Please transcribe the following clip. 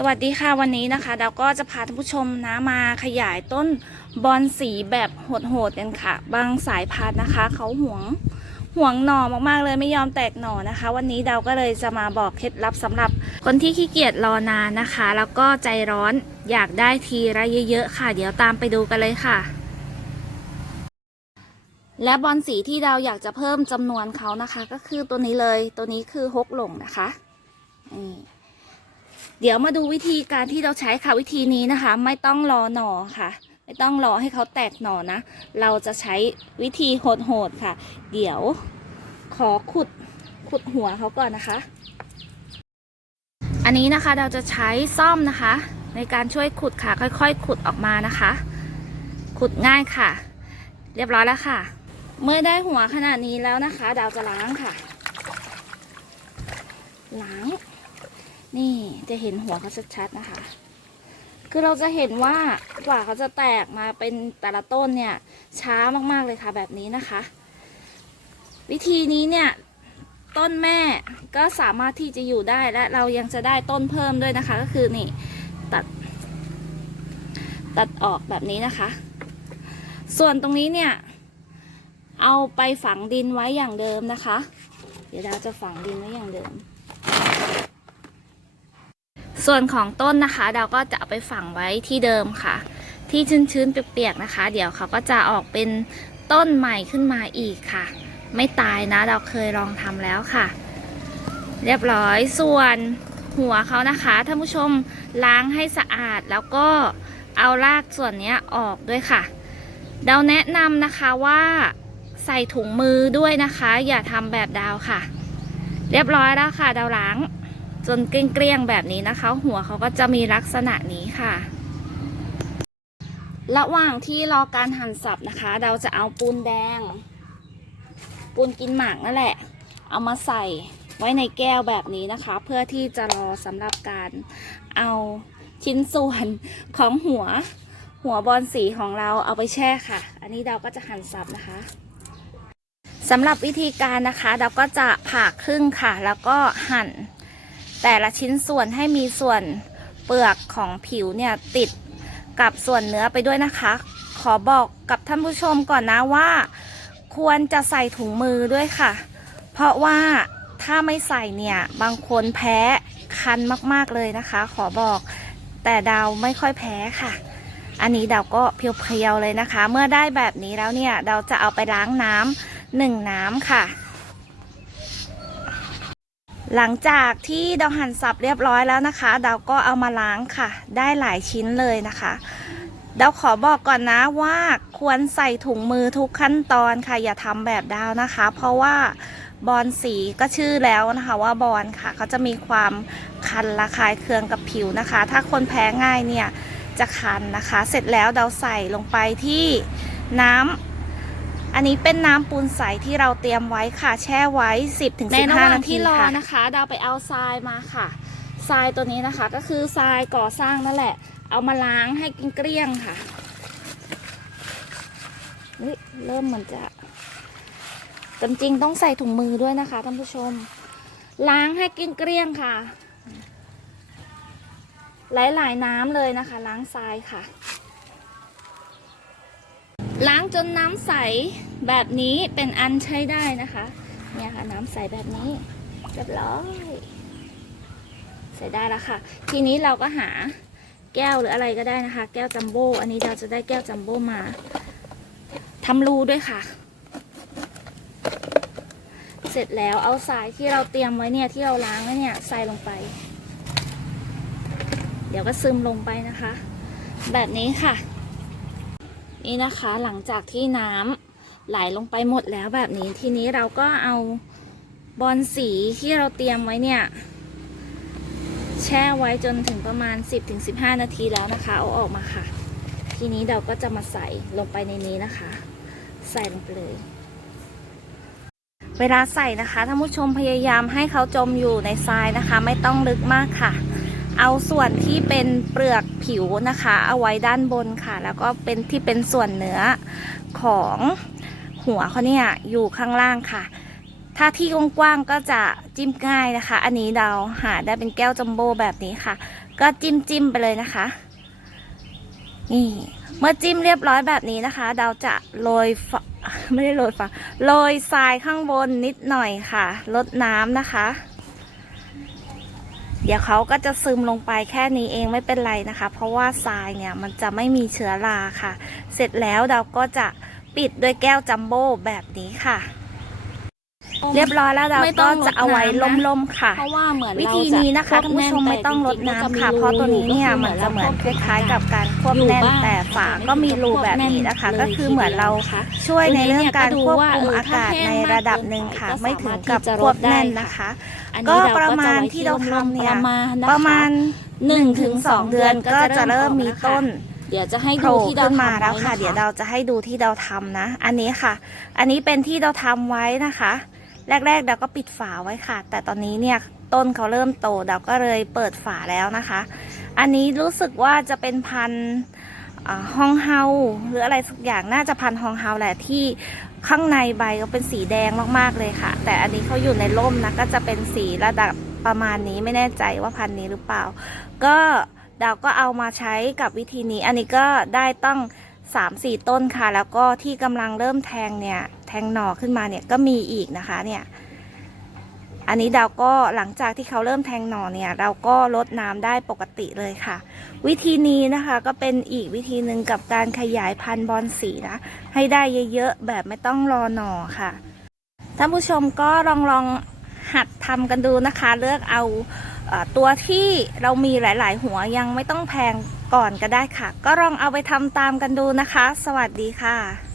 สวัสดีค่ะวันนี้นะคะเราก็จะพาท่านผู้ชมนะมาขยายต้นบอนสีแบบโหดๆกันค่ะ บางสายพันธุ์นะคะเขาห่วงห่วงหน่อมากๆเลยไม่ยอมแตกหน่อนะคะ วันนี้เราก็เลยจะมาบอกเคล็ดลับสำหรับคนที่ขี้เกียจรอนานนะคะ แล้วก็ใจร้อนอยากได้ทีละเยอะๆค่ะ เดี๋ยวตามไปดูกันเลยค่ะ และบอลสีที่เราอยากจะเพิ่มจำนวนเขานะคะ ก็คือตัวนี้เลยตัวนี้คือฮกหลงนะคะนี่ เดี๋ยวมาดูวิธีการที่เราใช้ค่ะวิธีนี้นะคะ ไม่ต้องรอหน่อค่ะ ไม่ต้องรอให้เขาแตกหน่อนะ เราจะใช้วิธีโหดๆค่ะ เดี๋ยวขอขุดขุดหัวเขาก่อนนะคะ อันนี้นะคะเราจะใช้ซ่อมนะคะ ในการช่วยขุดค่ะ ค่อยๆ ขุดออกมานะคะ ขุดง่ายค่ะ เรียบร้อยแล้วค่ะ เมื่อได้หัวขนาดนี้แล้วนะคะ ดาวจะล้างค่ะ ล้าง นี่จะเห็นหัวเขาชัดๆนะคะ คือเราจะเห็นว่ากว่าเขาจะแตกมาเป็นแต่ละต้นเนี่ย ช้ามากๆเลยค่ะแบบนี้นะคะ วิธีนี้เนี่ยต้นแม่ก็สามารถที่จะอยู่ได้และเรายังจะได้ต้นเพิ่มด้วยนะคะ ก็คือนี่ตัด ตัดออกแบบนี้นะคะ ส่วนตรงนี้เนี่ยเอาไปฝังดินไว้อย่างเดิมนะคะ เดี๋ยวดาวจะฝังดินไว้อย่างเดิม ส่วนของต้นนะคะดาก็จะเอาไปฝังไว้ที่เดิมค่ะ ที่ชื้นๆเปียกๆนะคะ เดี๋ยวเขาก็จะออกเป็นต้นใหม่ขึ้นมาอีกค่ะ ไม่ตายนะเราเคยลองทำแล้วค่ะ เรียบร้อยส่วนหัวเขานะคะท่านผู้ชมล้างให้สะอาดแล้วก็เอารากส่วนนี้ออกด้วยค่ะดาวแนะนำนะคะว่าใส่ถุงมือด้วยนะคะ อย่าทำแบบดาวค่ะ เรียบร้อยแล้วค่ะ ดาวล้าง จนเกลี้ยงๆแบบนี้นะคะ หัวเขาก็จะมีลักษณะนี้ค่ะ ระหว่างที่รอการหั่นสับนะคะ เราจะเอาปูนแดง ปูนกินหมากนั่นแหละ เอามาใส่ไว้ในแก้วแบบนี้นะคะ เพื่อที่จะรอสำหรับการเอาชิ้นส่วนของหัวหัวบอลสีของเราเอาไปแช่ค่ะ อันนี้เราก็จะหั่นสับนะคะสำหรับวิธีการนะคะ เราก็จะผ่าครึ่งค่ะ แล้วก็หั่น แต่ละชิ้นส่วนให้มีส่วนเปลือกของผิวเนี่ยติดกับส่วนเนื้อไปด้วยนะคะ ขอบอกกับท่านผู้ชมก่อนนะว่า ควรจะใส่ถุงมือด้วยค่ะ เพราะว่าถ้าไม่ใส่เนี่ยบางคนแพ้คันมากๆเลยนะคะ ขอบอกแต่ดาวไม่ค่อยแพ้ค่ะ อันนี้ดาวก็เพียวๆเลยนะคะ เมื่อได้แบบนี้แล้วเนี่ย เราจะเอาไปล้างน้ำหนึ่งน้ำค่ะ หลังจากที่ดาวหั่นสับเรียบร้อยแล้วนะคะดาวก็เอามาล้างค่ะ ได้หลายชิ้นเลยนะคะดาวขอบอกก่อนนะว่าควรใส่ถุงมือทุกขั้นตอนค่ะ อย่าทำแบบดาวนะคะ เพราะว่าบอลสีก็ชื่อแล้วนะคะว่าบอลค่ะเขาจะมีความคันระคายเคืองกับผิวนะคะ ถ้าคนแพ้ง่ายเนี่ยจะคันนะคะ เสร็จแล้วเราใส่ลงไปที่น้ำ อันนี้เป็นน้ำปูนใสที่เราเตรียมไว้ค่ะ แช่ไว้ 10-15ถึงนาทีรอนะคะ ดาวไปเอาทรายมาค่ะ ทรายตัวนี้นะคะก็คือทรายก่อสร้างนั่นแหละ เอามาล้างให้เกลี้ยงๆค่ะนี่เริ่มเหมือนจะจริงๆต้องใส่ถุงมือด้วยนะคะท่านผู้ชม ล้างให้เกลี้ยงๆค่ะ หลายๆน้ำเลยนะคะ ล้างทรายค่ะ ล้างจนน้ำใสแบบนี้เป็นอันใช้ได้นะคะ เนี่ยค่ะน้ำใสแบบนี้เรียบร้อยใส่ได้แล้วค่ะ ทีนี้เราก็หาแก้วหรืออะไรก็ได้นะคะ แก้วจัมโบ้อันนี้เราจะได้แก้วจัมโบ้มาทำรูด้วยค่ะ เสร็จแล้วเอาทรายที่เราเตรียมไว้เนี่ยที่เราล้างไว้เนี่ยใส่ลงไป เดี๋ยวก็ซึมลงไปนะคะ แบบนี้ค่ะ นี่นะคะหลังจากที่น้ำไหลลงไปหมดแล้วแบบนี้ทีนี้เราก็เอาบอลสีที่เราเตรียมไว้เนี่ยแช่ไว้จนถึงประมาณ 10-15 นาทีแล้วนะคะเอาออกมาค่ะ ทีนี้เราก็จะมาใส่ลงไปในนี้นะคะ ใส่ลงไปเลย เวลาใส่นะคะท่านผู้ชมพยายามให้เขาจมอยู่ในทรายนะคะ ไม่ต้องลึกมากค่ะ เอาส่วนที่เป็นเปลือกผิวนะคะ เอาไว้ด้านบนค่ะ แล้วก็เป็นที่เป็นส่วนเนื้อของหัวเขาเนี่ยอยู่ข้างล่างค่ะ ถ้าที่กว้างๆก็จะจิ้มง่ายนะคะ อันนี้เราหาได้เป็นแก้วจัมโบ้แบบนี้ค่ะ ก็จิ้มจิ้มไปเลยนะคะ นี่เมื่อจิ้มเรียบร้อยแบบนี้นะคะ เราจะโรยฝไม่ได้โรยฝาโรยทรายข้างบนนิดหน่อยค่ะลดน้ำนะคะ เดี๋ยวเขาก็จะซึมลงไปแค่นี้เองไม่เป็นไรนะคะ เพราะว่าทรายเนี่ยมันจะไม่มีเชื้อราค่ะ เสร็จแล้วเราก็จะปิดด้วยแก้วจัมโบ้แบบนี้ค่ะ เรียบร้อยแล้วเราไม่ต้ก็องจะเอาไว้รดน้ำนะล่มๆค่ะ เพราะว่าเหมือนวิเราธีจะนี้นะคะวบคุณผู้ชมแไม่ต้องลดน้ำค่ะ เพราะตัวนี้เนี่ยมันจะเหมือนคล้ายๆกับการควบอยู่แน่นบ้างแต่ฝาก็มีรูแบบนี้นะคะ ก็คือเหมือนเราช่วยในเรื่องการควบคุมอากาศในระดับหนึ่งค่ะ ไม่ถึงกับควบแน่นนะคะ อันก็นี้เประมาณจไว้ที่เราทำเนี่ยประมาณนคประมาณ หนึ่ง1ถึง2เดือนก็จะเริ่มมีต้นเดี๋ยวจะให้โผดูล่ที่เราขึ้นมาทำแล้วไว้ค่ะนเดี๋ยวเราจะให้ดูที่เราทำนะ อันนี้ค่ะ อันนี้เป็นที่เราทำไว้นะคะ แรกๆเราก็ปิดฝาไว้ค่ะ แต่ตอนนี้เนี่ยต้นเขาเริ่มโตเราก็เลยเปิดฝาแล้วนะคะ อันนี้รู้สึกว่าจะเป็นพันธุ์อ่าฮองเฮาหรืออะไรสักอย่างน่าจะพันธุ์ฮองเฮาแหละที่ ข้างในใบก็เป็นสีแดงมากๆเลยค่ะ แต่อันนี้เขาอยู่ในร่มนะก็จะเป็นสีระดับประมาณนี้ไม่แน่ใจว่าพันธุ์นี้หรือเปล่า ก็เราก็เอามาใช้กับวิธีนี้ อันนี้ก็ได้ต้องสามสี่ต้นค่ะ แล้วก็ที่กำลังเริ่มแทงเนี่ย แทงหน่อขึ้นมาเนี่ยก็มีอีกนะคะเนี่ย อันนี้เราก็หลังจากที่เขาเริ่มแทงหน่อเนี่ยเราก็ลดน้ำได้ปกติเลยค่ะ วิธีนี้นะคะก็เป็นอีกวิธีหนึ่งกับการขยายพันธุ์บอลสีนะ ให้ได้เยอะๆแบบไม่ต้องรอหน่อค่ะท่านผู้ชมก็ลองลองหัดทำกันดูนะคะ เลือกเอาตัวที่เรามีหลาย ๆ หัวยังไม่ต้องแพงก่อนก็ได้ค่ะ ก็ลองเอาไปทำตามกันดูนะคะ สวัสดีค่ะ